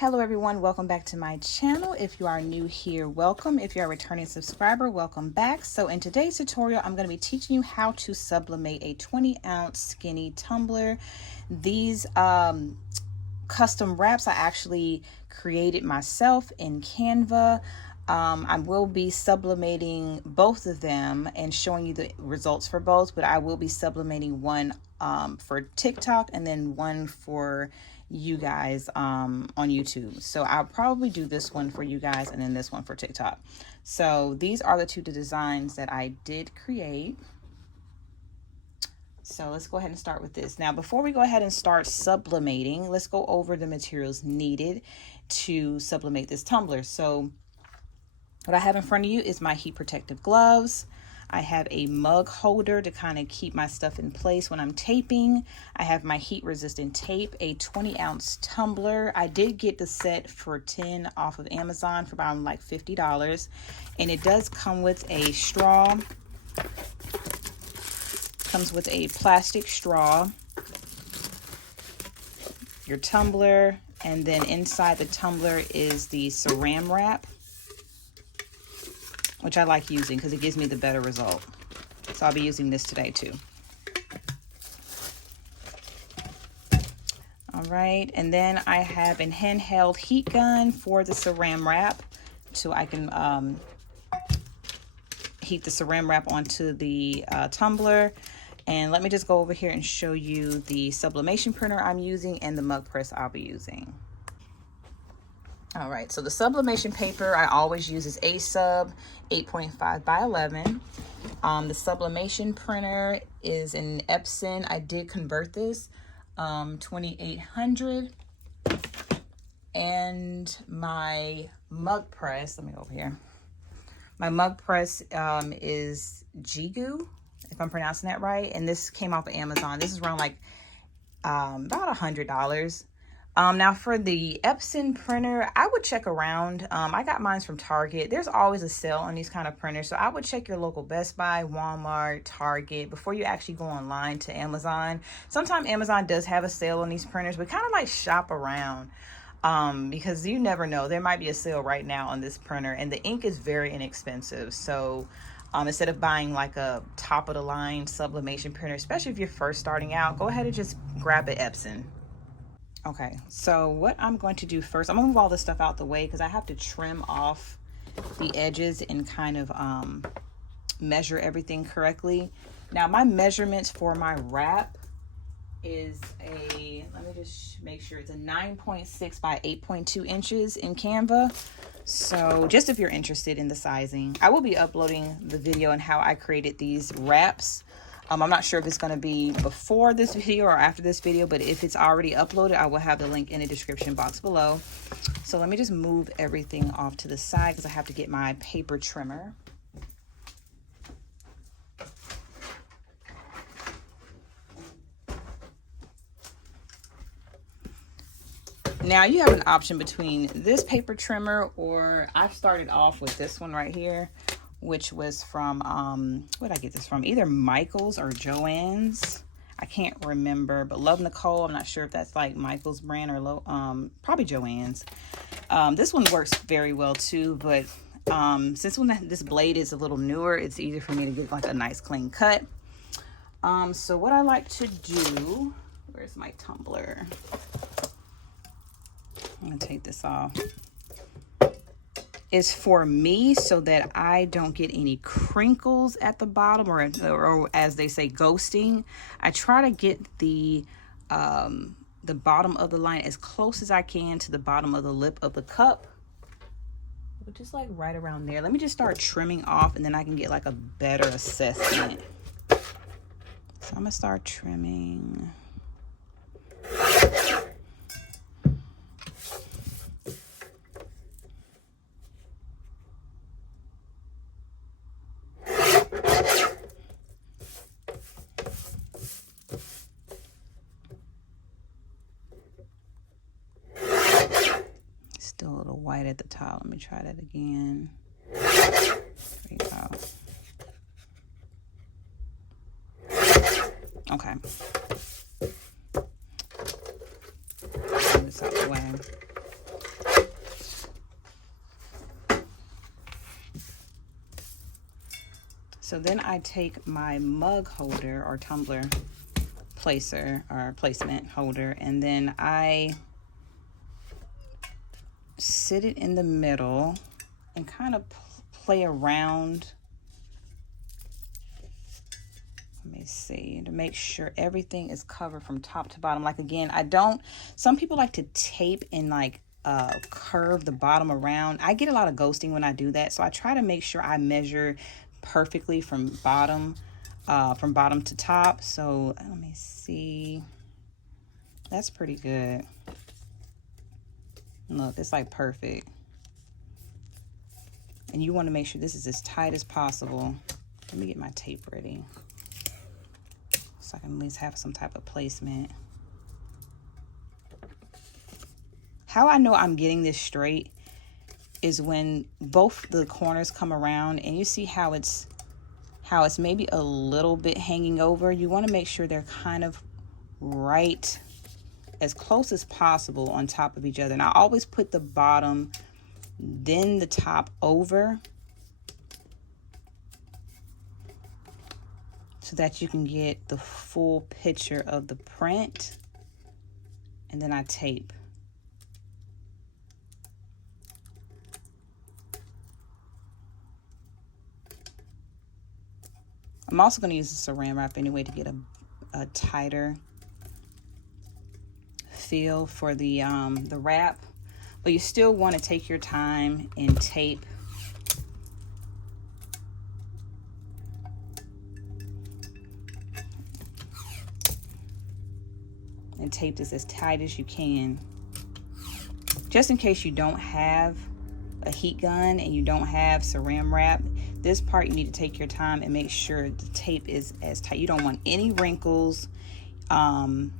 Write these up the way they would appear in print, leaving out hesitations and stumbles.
Hello everyone, welcome back to my channel. If you are new here, welcome. If you are a returning subscriber, welcome back. So in today's tutorial, I'm going to be teaching you how to sublimate a 20-ounce skinny tumbler. These custom wraps I actually created myself in Canva. I will be sublimating both of them and showing you the results for both, but I will be sublimating one for TikTok and then one for you guys on YouTube. So I'll probably do this one for you guys and then this one for TikTok. So these are the two designs that I did create. So let's go ahead and start with this. Now, before we go ahead and start sublimating, let's go over the materials needed to sublimate this tumbler. So what I have in front of you is my heat protective gloves. I have a mug holder to kind of keep my stuff in place when I'm taping. I have my heat resistant tape, a 20-ounce tumbler. I did get the set for 10 off of Amazon for about like $50. And it does come with a straw. Comes with a plastic straw, your tumbler, and then inside the tumbler is the saran wrap, which I like using because it gives me the better result. So I'll be using this today too. All right, and then I have a handheld heat gun for the saran wrap, so I can heat the saran wrap onto the tumbler. And let me just go over here and show you the sublimation printer I'm using and the mug press I'll be using. All right, so the sublimation paper I always use is A-Sub 8.5 by 11. The sublimation printer is in Epson. I did convert this 2800. And my mug press, let me go over here. My mug press is Jigu, if I'm pronouncing that right. And this came off of Amazon. This is around like about $100. Now for the Epson printer, I would check around. I got mine from Target. There's always a sale on these kind of printers. So I would check your local Best Buy, Walmart, Target before you actually go online to Amazon. Sometimes Amazon does have a sale on these printers, but kind of like shop around because you never know. There might be a sale right now on this printer and the ink is very inexpensive. So instead of buying like a top of the line sublimation printer, especially if you're first starting out, go ahead and just grab an Epson. Okay, so what I'm going to do first, I'm gonna move all this stuff out the way because I have to trim off the edges and kind of measure everything correctly. Now my measurements for my wrap is let me just make sure it's a 9.6 by 8.2 inches in Canva. So just if you're interested in the sizing, I will be uploading the video on how I created these wraps. I'm not sure if it's going to be before this video or after this video, but if it's already uploaded, I will have the link in the description box below. So let me just move everything off to the side because I have to get my paper trimmer. Now you have an option between this paper trimmer, or I've started off with this one right here, which was from, where did I get this from? Either Michael's or Joann's. I can't remember, but Love Nicole, I'm not sure if that's like Michael's brand or probably Joann's. This one works very well too, but since this blade is a little newer, it's easier for me to get like a nice clean cut. So what I like to do, where's my tumbler? I'm gonna take this off. Is for me so that I don't get any crinkles at the bottom or as they say, ghosting. I try to get the bottom of the line as close as I can to the bottom of the lip of the cup. But just like right around there. Let me just start trimming off and then I can get like a better assessment. So I'm gonna start trimming. Still a little white at the top. Let me try that again. There you go. Okay. Move this out the way. So then I take my mug holder or tumbler placer or placement holder, and then I sit it in the middle and kind of play around. Let me see, to make sure everything is covered from top to bottom. Like again, some people like to tape and like curve the bottom around. I get a lot of ghosting when I do that, so I try to make sure I measure perfectly from bottom to top. So let me see, that's pretty good. Look, it's like perfect. And you want to make sure this is as tight as possible. Let me get my tape ready so I can at least have some type of placement. How I know I'm getting this straight is when both the corners come around and you see how it's maybe a little bit hanging over. You want to make sure they're kind of right, as close as possible on top of each other. And I always put the bottom, then the top over, so that you can get the full picture of the print. And then I tape. I'm also going to use the saran wrap anyway to get a tighter feel for the wrap. But you still want to take your time and tape. And tape this as tight as you can. Just in case you don't have a heat gun and you don't have saran wrap, this part you need to take your time and make sure the tape is as tight. You don't want any wrinkles. You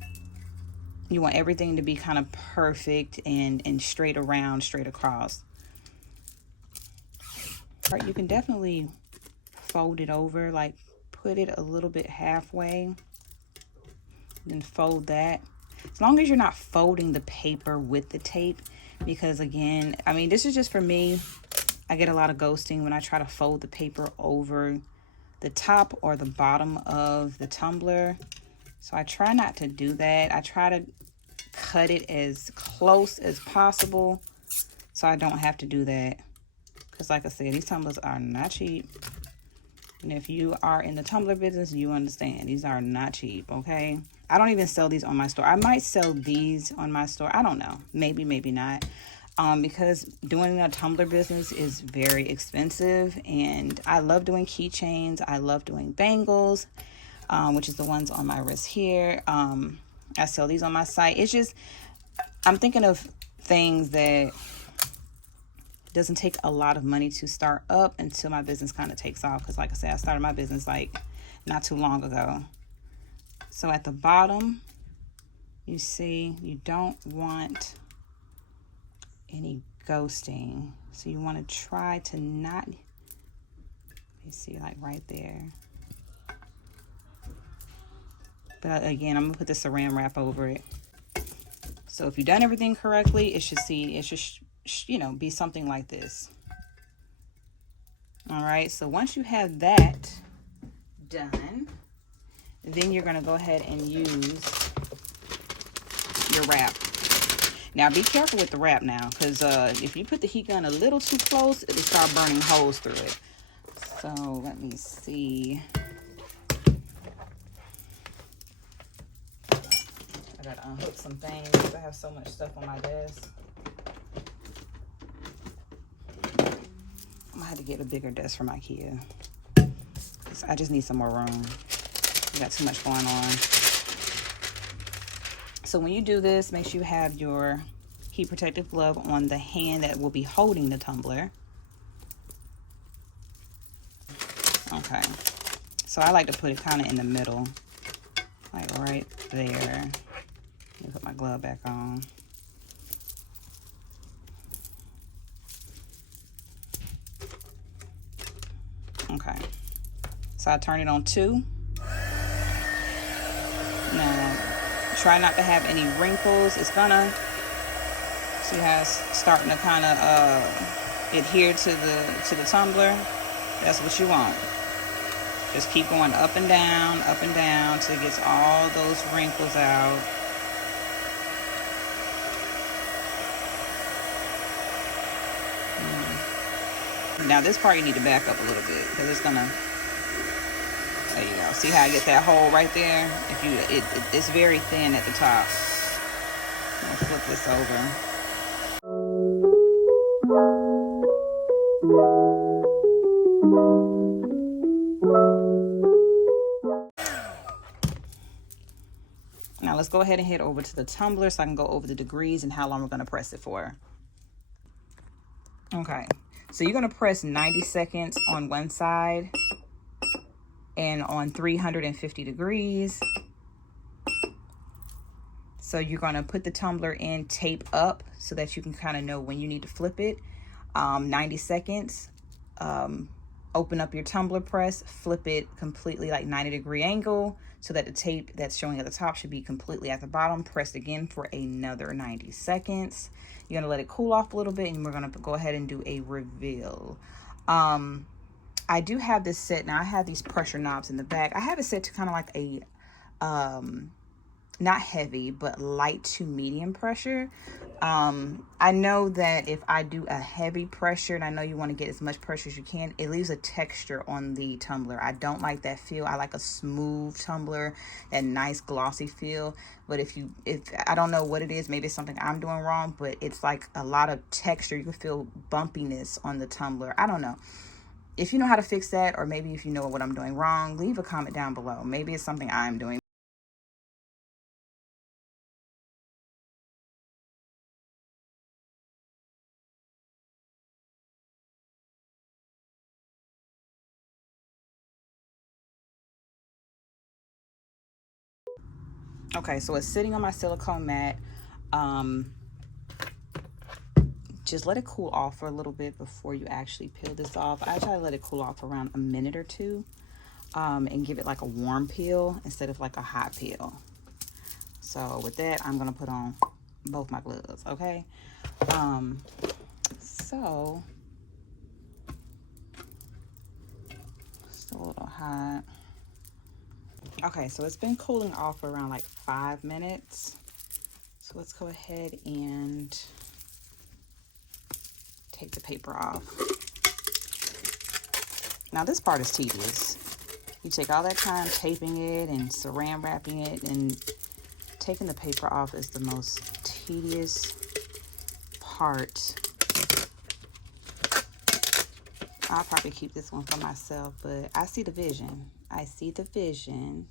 want everything to be kind of perfect and straight around, straight across. All right, you can definitely fold it over, like put it a little bit halfway, then fold that. As long as you're not folding the paper with the tape, because again, I mean, this is just for me. I get a lot of ghosting when I try to fold the paper over the top or the bottom of the tumbler. So I try not to do that. I try to cut it as close as possible so I don't have to do that. Because like I said, these tumblers are not cheap. And if you are in the tumbler business, you understand these are not cheap, okay? I don't even sell these on my store. I might sell these on my store. I don't know. Maybe, maybe not. Because doing a tumbler business is very expensive, and I love doing keychains. I love doing bangles, which is the ones on my wrist here. I sell these on my site. It's just, I'm thinking of things that doesn't take a lot of money to start up until my business kind of takes off. Because like I said, I started my business like not too long ago. So at the bottom, you see, you don't want any ghosting. So you want to try to not, let me see, like right there. But again, I'm gonna put the saran wrap over it. So if you've done everything correctly, it should you know, be something like this. All right, so once you have that done, then you're gonna go ahead and use your wrap. Now be careful with the wrap now, because if you put the heat gun a little too close, it'll start burning holes through it. So let me see. I gotta unhook some things because I have so much stuff on my desk. I'm gonna have to get a bigger desk from IKEA. I just need some more room. I got too much going on. So when you do this, make sure you have your heat protective glove on the hand that will be holding the tumbler. Okay. So I like to put it kind of in the middle, like right there. Let me put my glove back on. Okay. So I turn it on 2. Now, try not to have any wrinkles. It's gonna, see how it's starting to kind of adhere to the tumbler. That's what you want. Just keep going up and down till it gets all those wrinkles out. Now this part you need to back up a little bit because it's gonna, there you go. See how I get that hole right there? If you, it's very thin at the top. I'm gonna flip this over. Now let's go ahead and head over to the tumbler so I can go over the degrees and how long we're gonna press it for. Okay, so you're gonna press 90 seconds on one side and on 350 degrees. So you're gonna put the tumbler in, tape up so that you can kind of know when you need to flip it. 90 seconds, open up your tumbler press, flip it completely like 90-degree angle so that the tape that's showing at the top should be completely at the bottom. Press again for another 90 seconds. You're gonna let it cool off a little bit and we're gonna go ahead and do a reveal. I do have this set now. I have these pressure knobs in the back. I have it set to kind of like a not heavy but light to medium pressure. I know that if I do a heavy pressure, and I know you want to get as much pressure as you can, it leaves a texture on the tumbler. I don't like that feel. I like a smooth tumbler, that nice glossy feel. But if I don't know what it is, maybe it's something I'm doing wrong, but it's like a lot of texture. You can feel bumpiness on the tumbler. I don't know. If you know how to fix that, or maybe if you know what I'm doing wrong, leave a comment down below. Maybe it's something I'm doing. Okay, so it's sitting on my silicone mat. Just let it cool off for a little bit before you actually peel this off. I try to let it cool off around a minute or two, and give it like a warm peel instead of like a hot peel. So with that, I'm gonna put on both my gloves, okay? So it's a little hot. Okay, so it's been cooling off for around like 5 minutes. So let's go ahead and take the paper off. Now this part is tedious. You take all that time taping it and saran wrapping it, and taking the paper off is the most tedious part. I'll probably keep this one for myself, but I see the vision. I see the vision.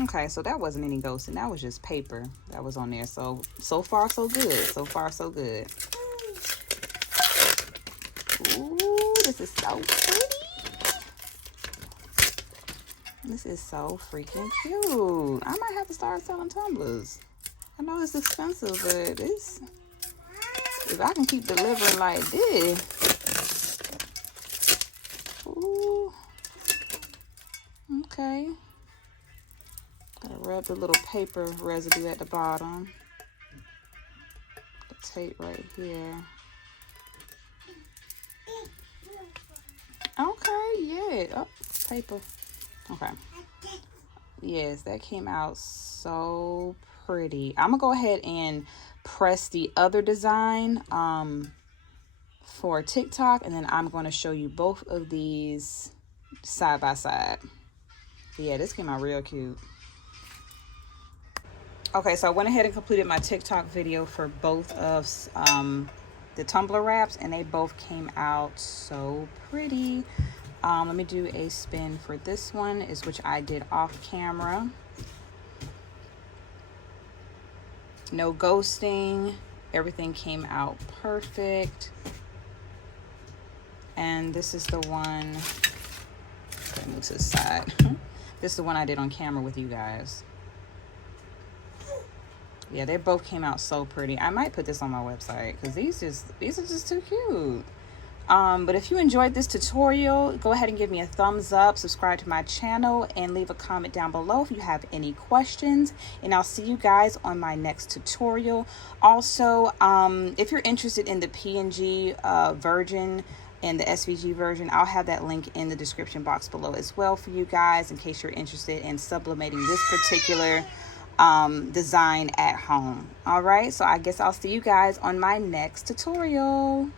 Okay, so that wasn't any ghosting. That was just paper that was on there. So far, so good. So far, so good. Ooh, this is so pretty. This is so freaking cute. I might have to start selling tumblers. I know it's expensive, but it's, if I can keep delivering like this. Ooh. Okay. Gotta rub the little paper residue at the bottom. The tape right here. Okay, yeah. Oh, paper. Okay. Yes, that came out so pretty. I'm gonna go ahead and press the other design for TikTok, and then I'm going to show you both of these side by side. Yeah, this came out real cute. Okay, so I went ahead and completed my TikTok video for both of the tumbler wraps, and they both came out so pretty. Let me do a spin for this one, which I did off camera. No ghosting. Everything came out perfect. And this is the one, okay, move to the side. This is the one I did on camera with you guys. Yeah, they both came out so pretty. I might put this on my website because these are just too cute. But if you enjoyed this tutorial, go ahead and give me a thumbs up, subscribe to my channel, and leave a comment down below if you have any questions. And I'll see you guys on my next tutorial. Also, if you're interested in the PNG version and the SVG version. I'll have that link in the description box below as well for you guys in case you're interested in sublimating this particular design at home. All right, so I guess I'll see you guys on my next tutorial.